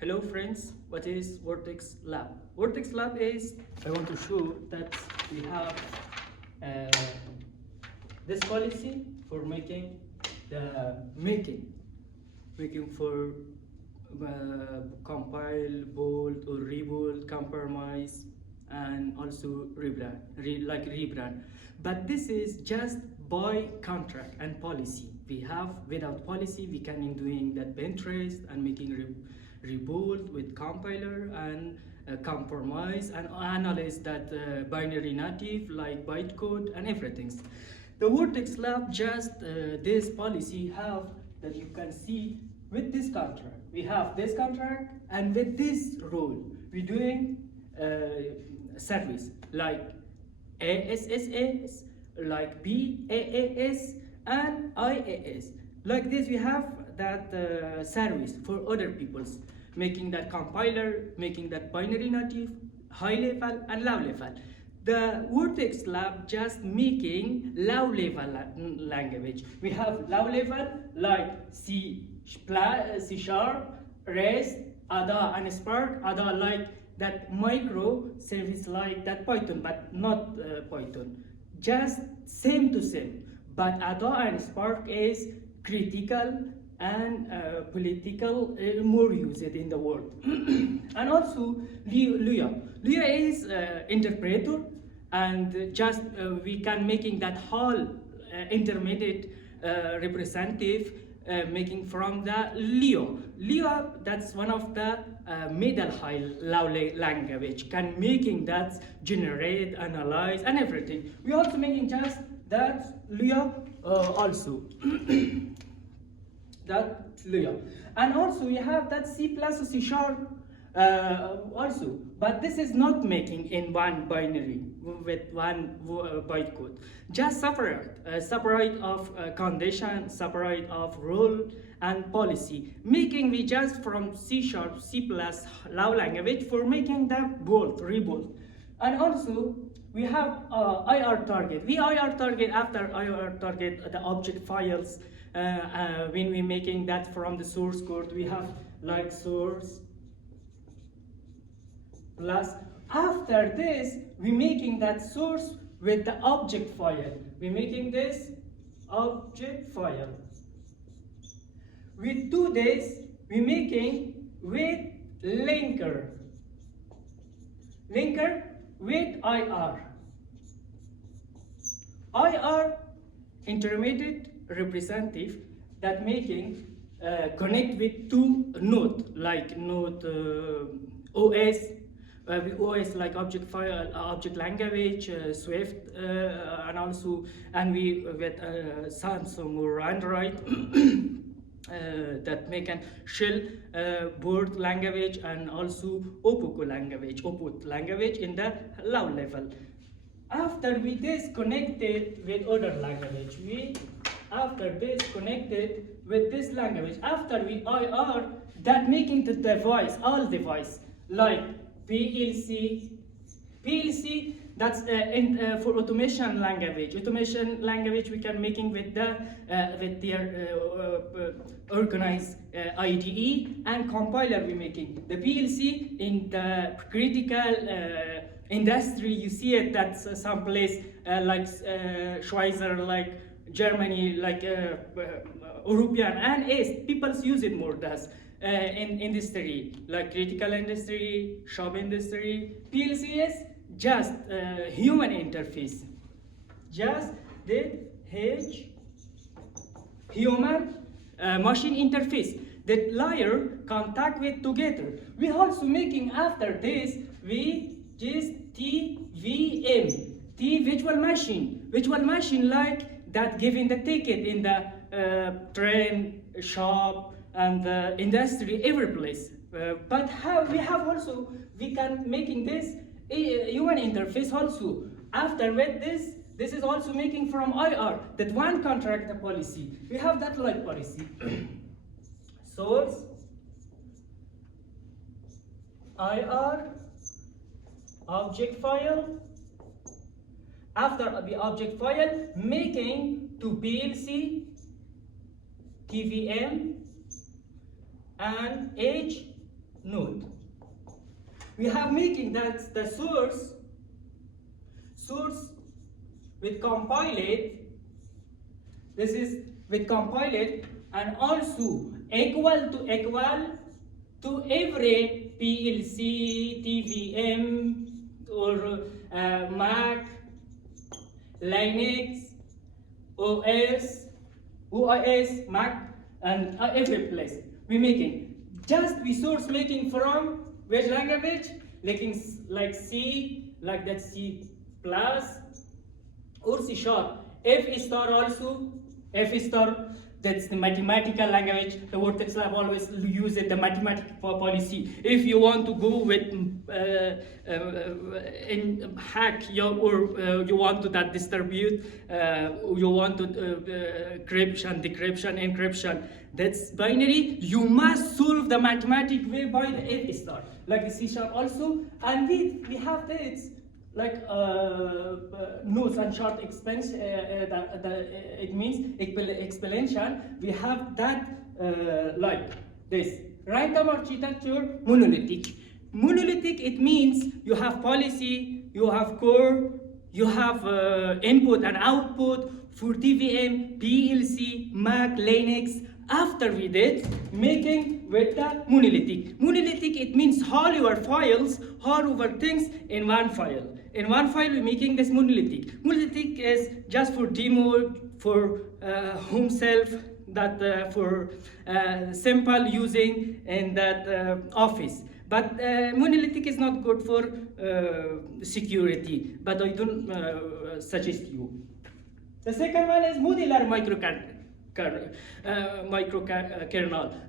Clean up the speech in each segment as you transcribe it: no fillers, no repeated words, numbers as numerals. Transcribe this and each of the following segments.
Hello friends, what is Vortex Lab? Vortex Lab is, I want to show that we have uh, this policy for making for compile, bold or rebold, compromise, and also rebrand. But this is just by contract and policy. We have without policy we can in doing that bench trace and making rebuild with compiler and compromise and analyze that binary native like bytecode and everything. The Vortex Lab just this policy have that you can see with this contract. We have this contract and with this role we're doing service like ASSS, like BAAS and IAS. Like this we have that service for other people's, making that compiler, making that binary native, high level and low level. The Vortex Lab just making low level language. We have low level like C Sharp, REST, ADA and Spark. ADA like that micro service like that Python, but not Python. Just same to same. But ADA and Spark is critical and political, more used in the world. And also Lua. Lua is interpreter, and just we can making that whole intermediate representative making from the Lua. Lua, that's one of the middle high language, can making that generate, analyze and everything. We also making just that Lua also. That Lua. And also we have that C++, C Sharp also, but this is not making in one binary with one bytecode. Just separate of condition, separate of role and policy. Making we just from C Sharp, C++ low language for making the bold, rebold. And also we have IR target. We IR target after IR target the object files. When we making that from the source code, we have like source plus. After this, we making that source with the object file. We making this object file. With 2 days, we making with linker with IR. IR intermediate representative that making connect with two node like node OS. OS like object file, object language, Swift, and we with Samsung or Android that make an shell board language and also Opoko language in the low level. After we disconnected with other language, after this connected with this language, after we IR that making the device, all device like PLC, that's for automation language. Automation language we can making with the with their organized IDE, and compiler we making. The PLC in the critical industry, you see it. That's some place like Schweizer, like Germany, like European and East. People use it more. Does in industry like critical industry, shop industry. PLC is just human interface, just the human machine interface that layer contact with together. We also making after this we just TVM, virtual machine like that giving the ticket in the train, shop and the industry, every place. But how we have also we can making this human interface also. After with this is also making from IR that one contract policy. We have that like policy. Source IR object file. After the object file, making to PLC, TVM, and H node. We have making that the source with compiled. This is with compiled and also equal to every PLC, TVM, or Mac, Linux, OS, Mac, and every place. We making we source making from which language? Like C, like that C plus or C sharp. F star also. F star, that's the mathematical language. The Vortexhub always use it, the mathematical policy. If you want to go with in hack or you want to that distribute, you want to encryption, decryption, encryption, that's binary, you must solve the mathematic way by the F star, like the C sharp also. And we have this like nodes and short expansion, it means exponential. We have that like this. Random architecture, monolithic. Monolithic, it means you have policy, you have core, you have input and output for TVM, PLC, Mac, Linux. After we did making with the monolithic. Monolithic, it means all your files, all over things in one file. In one file, we're making this monolithic. Monolithic is just for demo, for home self, that for simple using in that office. But monolithic is not good for security, but I don't suggest you. The second one is modular microkernel.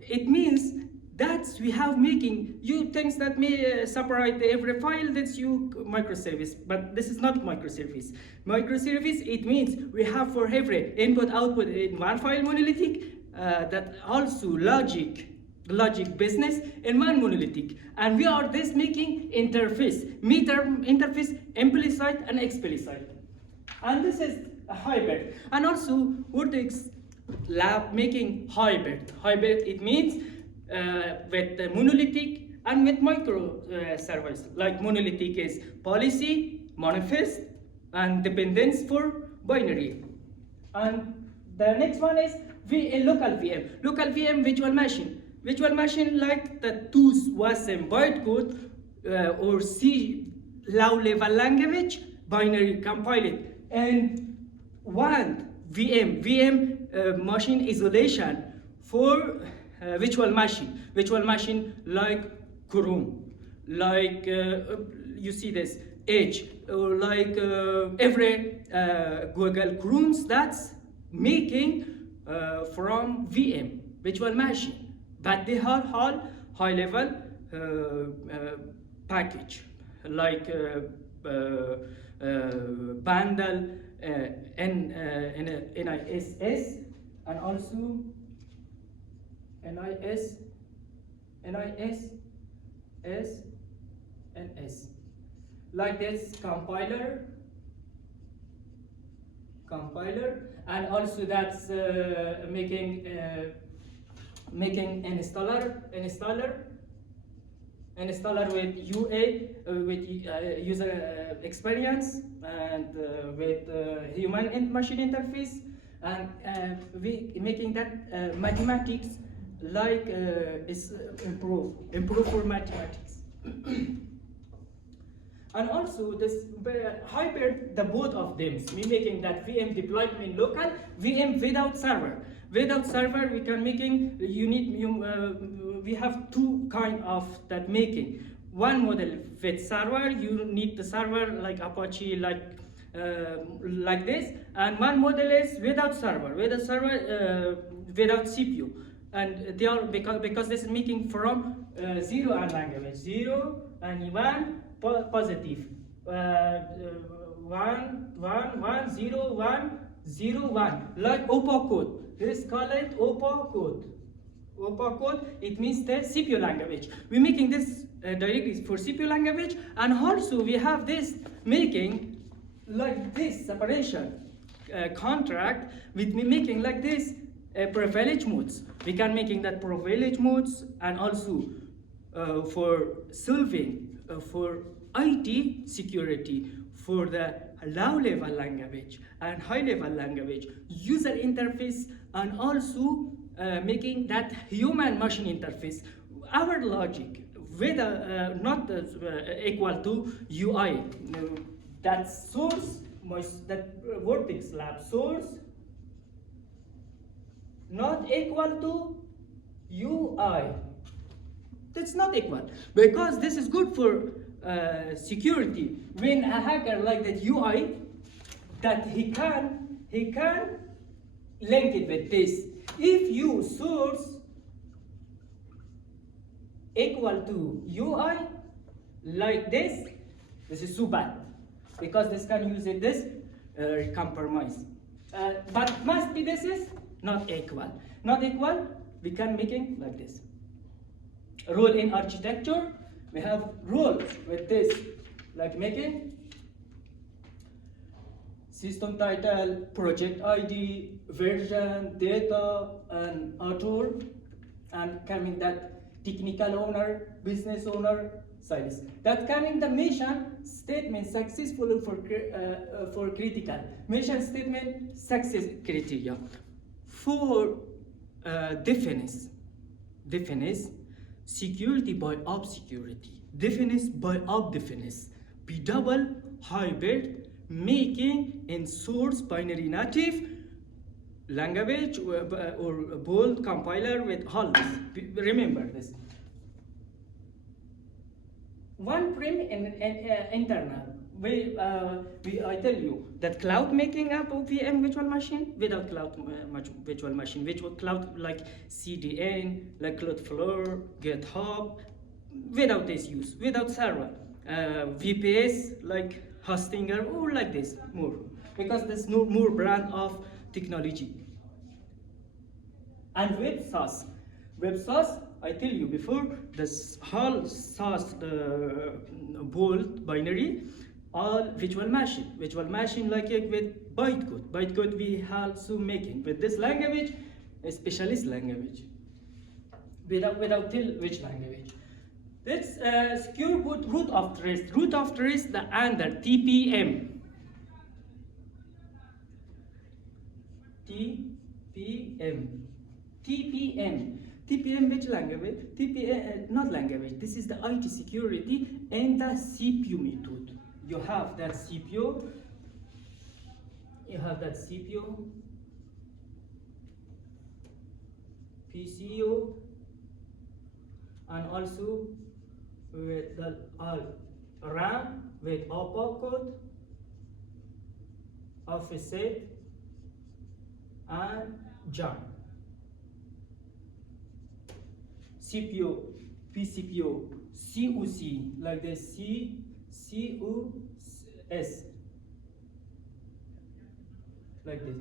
It means that we have making you things that may separate every file, that's you microservice, but this is not microservice. Microservice, it means we have for every input output in one file monolithic, that also logic business in one monolithic, and we are this making interface, interface implicit and explicit, and this is a hybrid. And also Vortex lab making hybrid. Hybrid, it means with the monolithic and with micro service. Like monolithic is policy, manifest, and dependence for binary. And the next one is local VM. Local VM virtual machine. Virtual machine like the tools was in bytecode or C low level language, binary compiled, and one VM machine isolation for virtual machine like Chrome, like you see this Edge, or like every Google Chrome's that's making from VM virtual machine, but they are all high level package like bundle NISS and also NIS, S, and S. Like this compiler, and also that's making installer with UA, with user experience, and with human and machine interface, and we making that mathematics like is improve for mathematics. And also this hybrid, the both of them, we making that VM deployment local, VM without server. Without server, we can making, we have two kind of that making. One model with server, you need the server like Apache, like this, and one model is without server, without CPU, and they are because this is making from 0 and language, 0 and 1 positive, 1 1 0 1 0 1, like OPA code. This is called OPA code. OPA code, it means the CPU language. We're making this directly for CPU language, and also we have this making like this separation contract with making like this privilege modes. We can making that privilege modes and also for solving for IT security, for the low-level language and high-level language, user interface, and also making that human-machine interface. Our logic with not equal to UI. That source, that Vortex lab source, not equal to UI. That's not equal, because this is good for security. When a hacker like that UI, that he can link it with this. If you source equal to UI like this is so bad, because this can use it this compromise. But must be this is not equal. Not equal, we can make it like this. Role in architecture, we have roles with this, like making system title, project ID, version, data, and author, and coming that technical owner, business owner, size. That coming the mission statement successful for critical. Mission statement success criteria. For definition security by obscurity, definition by obdefinition, be double, hybrid, making in source binary native language or bold compiler with all this. Remember this. One prim in internal. I tell you that cloud making up VM virtual machine without cloud virtual machine, virtual cloud like CDN, like Cloudflare, GitHub, without this use, without server, VPS like Hostinger, or like this more, because there's no more brand of technology. And web SaaS, I tell you before, this whole SaaS bold binary, all virtual machine like it with bytecode we also making with this language, a specialist language, without tell which language. Let's secure root of trace the under TPM. TPM which language? TPM not language. This is the IT security and the CPU method. You have that CPU. PCU, and also with the RAM with opcode, offset, and jump. CPU, PCPO, CUC, like the CUS, like this.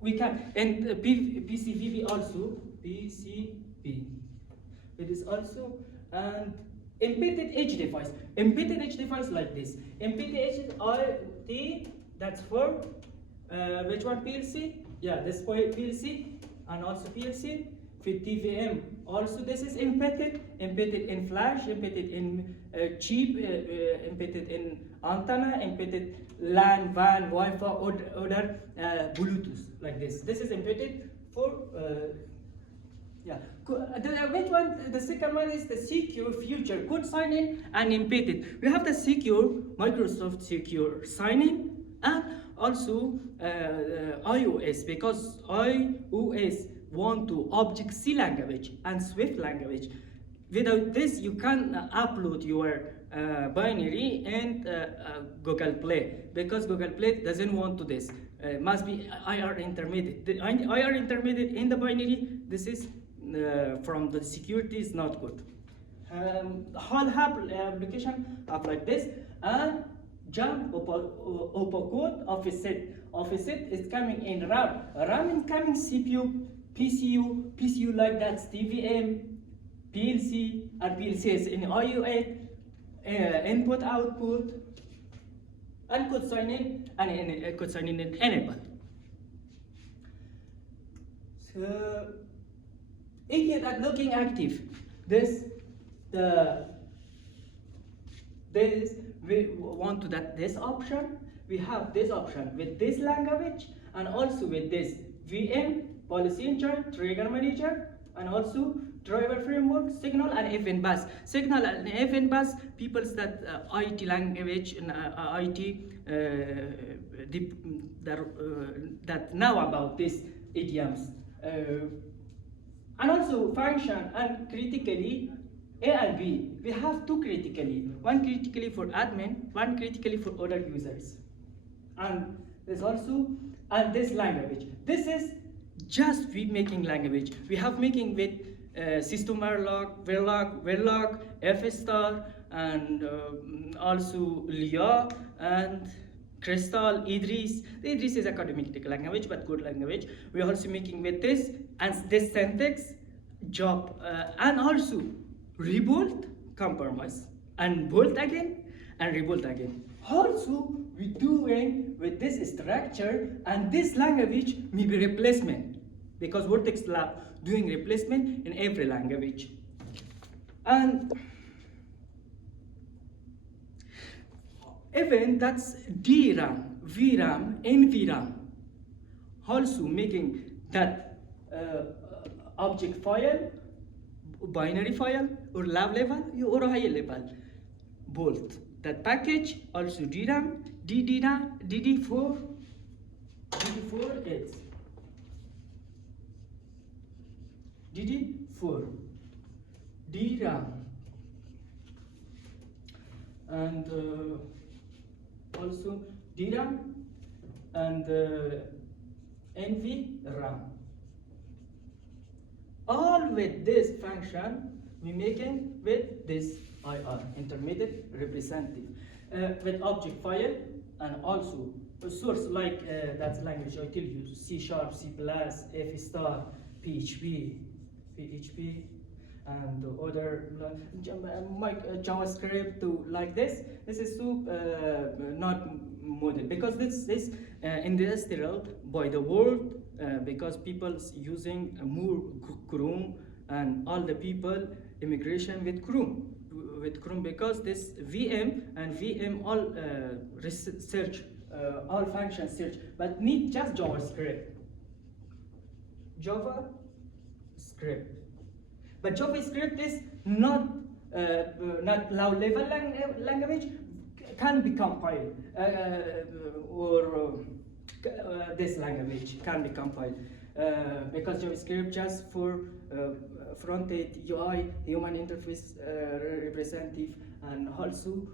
We can, and PCVB also, PCB. It is also, and embedded edge device like this. Embedded edge IoT, that's for which one? PLC? Yeah, this PLC, and also PLC with TVM. Also, this is embedded in flash, embedded in chip, embedded in antenna, embedded LAN, WAN, Wi-Fi, other Bluetooth, like this. This is embedded for yeah. Which one? The second one is the secure future code sign-in and embedded. We have the secure Microsoft secure sign-in, and also iOS, because iOS want to Object-C language and Swift language. Without this, you can upload your binary and Google Play, because Google Play doesn't want to this. Must be IR intermediate. The IR intermediate in the binary, this is from the security is not good. Whole application up like this, and jump opcode offset is coming in RAM is coming CPU, PCU like that, TVM, PLC, and PLC is in IO8, input output, and could sign in and could sign in and enable. So If that looking active, this the this we want to that this option. We have this option with this language and also with this VM policy engine, trigger manager, and also driver framework, signal and event bus. Signal and event bus, people that IT language and IT that know about these idioms. And also function and critically A and B. We have two critically. One critically for admin, one critically for other users. And there's also and this language. This is just we making language. We have making with system verilog, F star, and also Lia and Crystal, Idris. Idris is academic language, but good language. We are also making with this and this syntax job and also rebuild, compromise, and build again and rebuild again. Also, we doing with this structure and this language may be replacement because Vortex Lab doing replacement in every language. And even that's DRAM, VRAM, NVRAM, also making that object file, binary file, or lab level, or higher level, both. That package also DRAM, DD4 is DD4, DRAM, and also DRAM and NVRAM. All with this function we making with this IR, intermediate representative, with object file and also a source like that language I tell you, C#, C++, F star, PHP, and other JavaScript to like this. This is so not modern because this industrial by the world because people using more Chrome and all the people immigration with Chrome because this VM and VM all search all functions search but need just JavaScript. But JavaScript is not low level language, can be compiled or this language can be compiled because JavaScript just for front-end UI, human interface representative, and also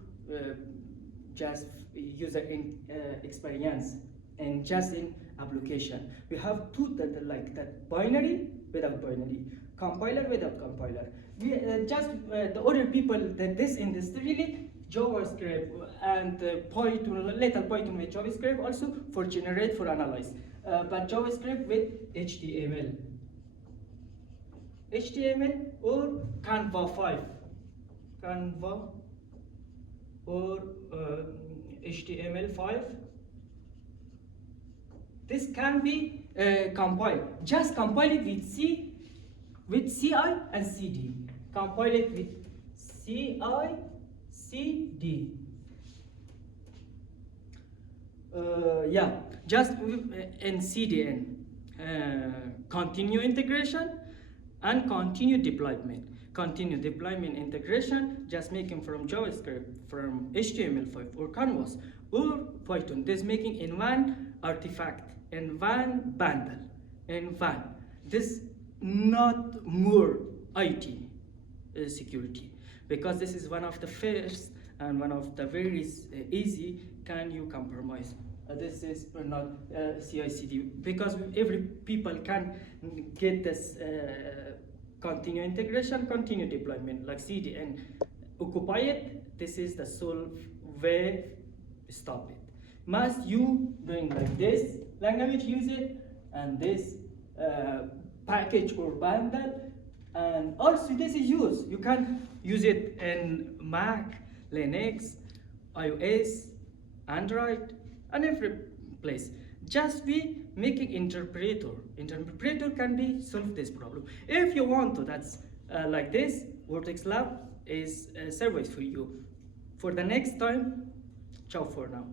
just user experience and just in application. We have two that like that binary without binary, compiler without compiler. We just the other people that this industry really JavaScript and Python, little Python with JavaScript also for generate for analyze, but JavaScript with HTML or Canva 5, Canva or HTML5. This can be compiled. Just compile it with CI and CD. Compile it with CI, CD. Yeah, just in CDN. Continue integration and continue deployment. Continue deployment integration, just making from JavaScript, from HTML5 or Canvas or Python. This making in one artifact, in one bundle, in one. This not more IT security, because this is one of the first and one of the very easy can you compromise. This is not CI/CD because every people can get this continue integration, continue deployment like CD and occupy it. This is the sole way stop it. Must you doing like this language use it and this package or bundle, and also this is used. You can use it in Mac, Linux, iOS, Android, and every place. Just be making interpreter can be solve this problem. If you want to, that's like this, Vortex Lab is a service for you. For the next time, ciao for now.